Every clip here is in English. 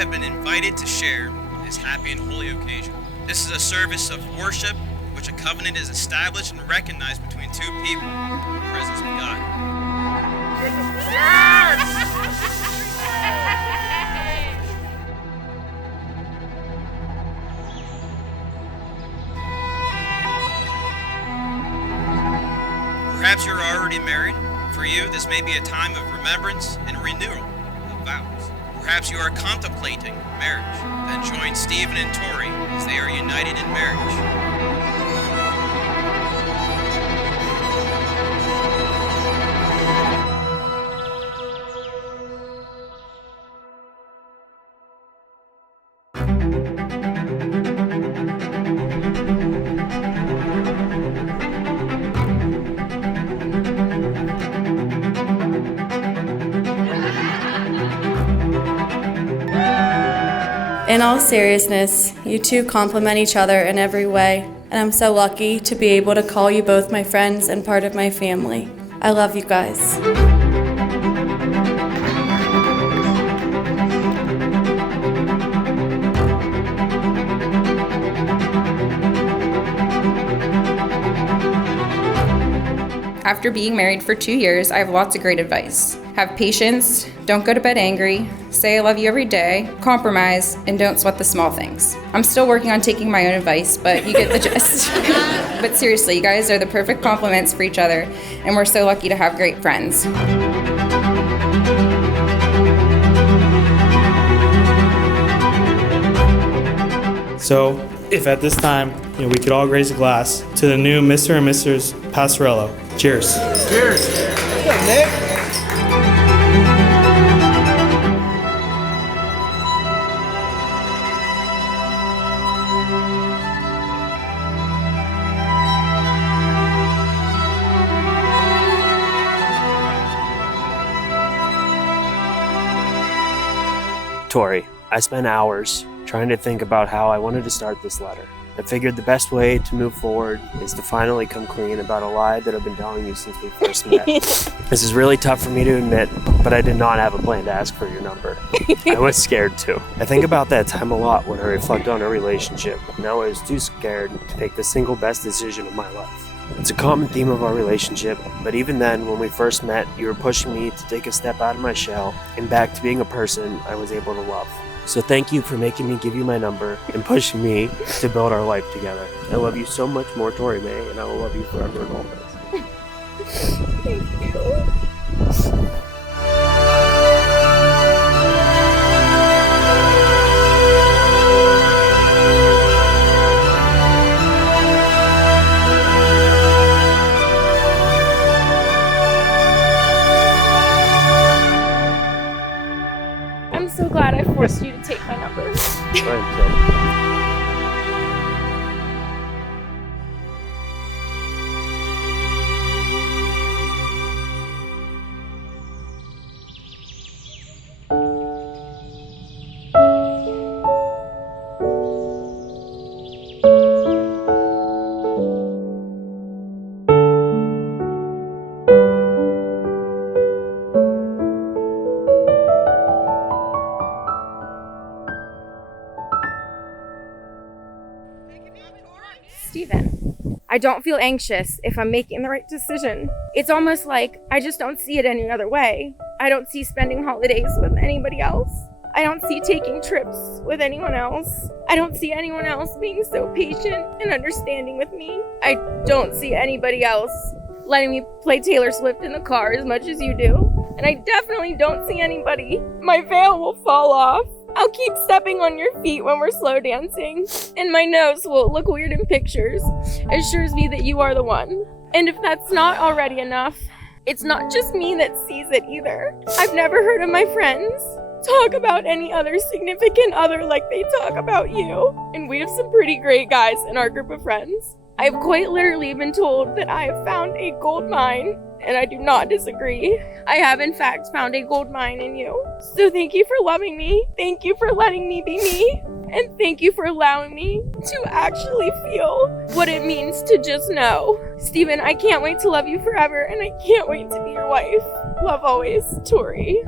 have been invited to share this happy and holy occasion. This is a service of worship in which a covenant is established and recognized between two people in the presence of God. Perhaps you're already married. For you, this may be a time of remembrance and renewal of vows. Perhaps you are contemplating marriage. Then join Steven and Tori as they are united in marriage. In all seriousness, you two complement each other in every way, and I'm so lucky to be able to call you both my friends and part of my family. I love you guys. After being married for 2 years, I have lots of great advice. Have patience, don't go to bed angry, say I love you every day, compromise, and don't sweat the small things. I'm still working on taking my own advice, but you get the gist. But seriously, you guys are the perfect complements for each other, and we're so lucky to have great friends. So, if at this time, we could all raise a glass to the new Mr. and Mrs. Passarello. Cheers. Cheers. What's up, Nick? Tori, I spent hours trying to think about how I wanted to start this letter. I figured the best way to move forward is to finally come clean about a lie that I've been telling you since we first met. This is really tough for me to admit, but I did not have a plan to ask for your number. I was scared too. I think about that time a lot when I reflect on our relationship. Now I was too scared to make the single best decision of my life. It's a common theme of our relationship, but even then, when we first met, you were pushing me to take a step out of my shell and back to being a person I was able to love. So thank you for making me give you my number and pushing me to build our life together. I love you so much more, Tori May, and I will love you forever and always. Thank you. I'm so glad I forced you to take my number. Steven, I don't feel anxious if I'm making the right decision. It's almost like I just don't see it any other way. I don't see spending holidays with anybody else. I don't see taking trips with anyone else. I don't see anyone else being so patient and understanding with me. I don't see anybody else letting me play Taylor Swift in the car as much as you do. And I definitely don't see anybody. My veil will fall off. I'll keep stepping on your feet when we're slow dancing, and my nose will look weird in pictures. Assures me that you are the one. And if that's not already enough, it's not just me that sees it either. I've never heard of my friends talk about any other significant other like they talk about you. And we have some pretty great guys in our group of friends. I've quite literally been told that I have found a gold mine, and I do not disagree. I have in fact found a gold mine in you. So thank you for loving me. Thank you for letting me be me. And thank you for allowing me to actually feel what it means to just know. Steven, I can't wait to love you forever, and I can't wait to be your wife. Love always, Tori.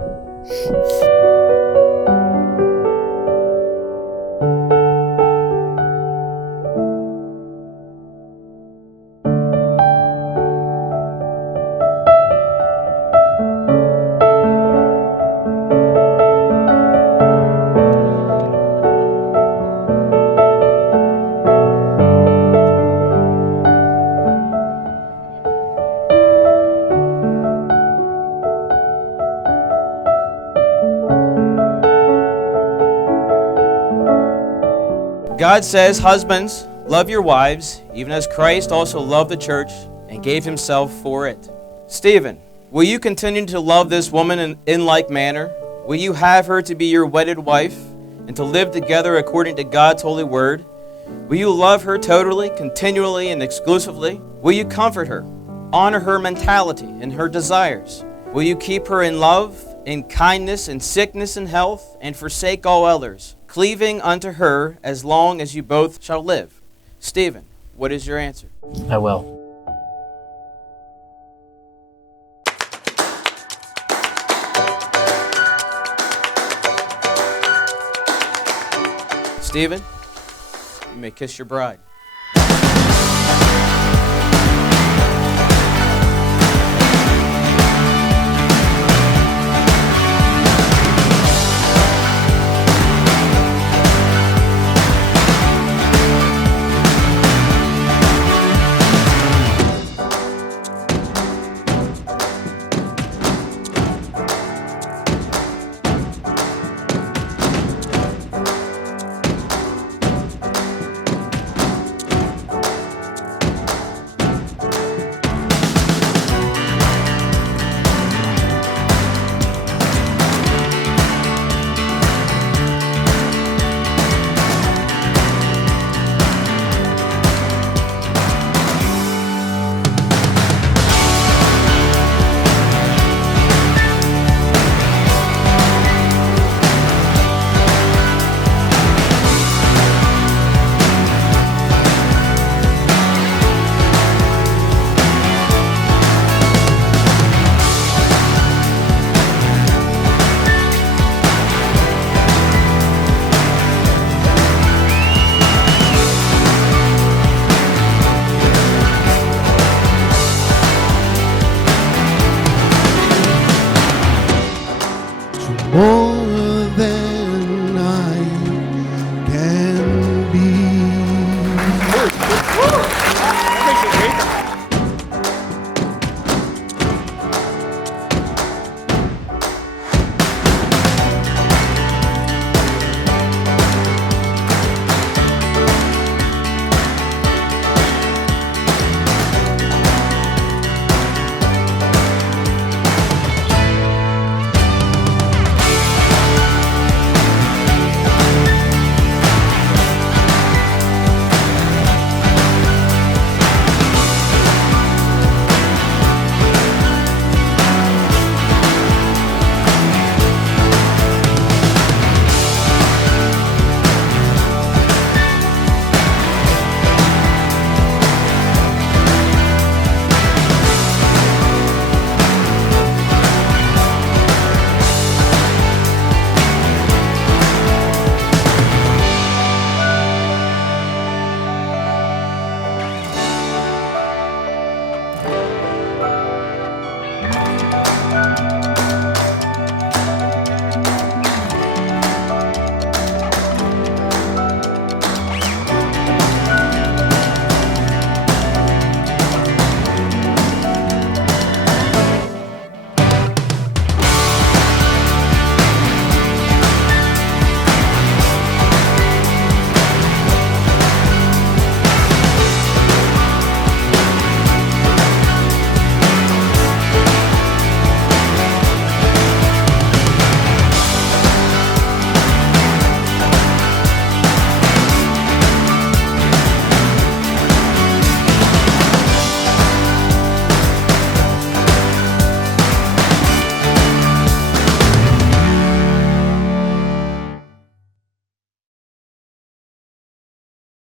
God says, husbands, love your wives, even as Christ also loved the church and gave himself for it. Steven, will you continue to love this woman in like manner? Will you have her to be your wedded wife and to live together according to God's holy word? Will you love her totally, continually, and exclusively? Will you comfort her, honor her mentality and her desires? Will you keep her in love, in kindness, in sickness and health, and forsake all others, cleaving unto her as long as you both shall live? Steven, what is your answer? I will. Steven, you may kiss your bride.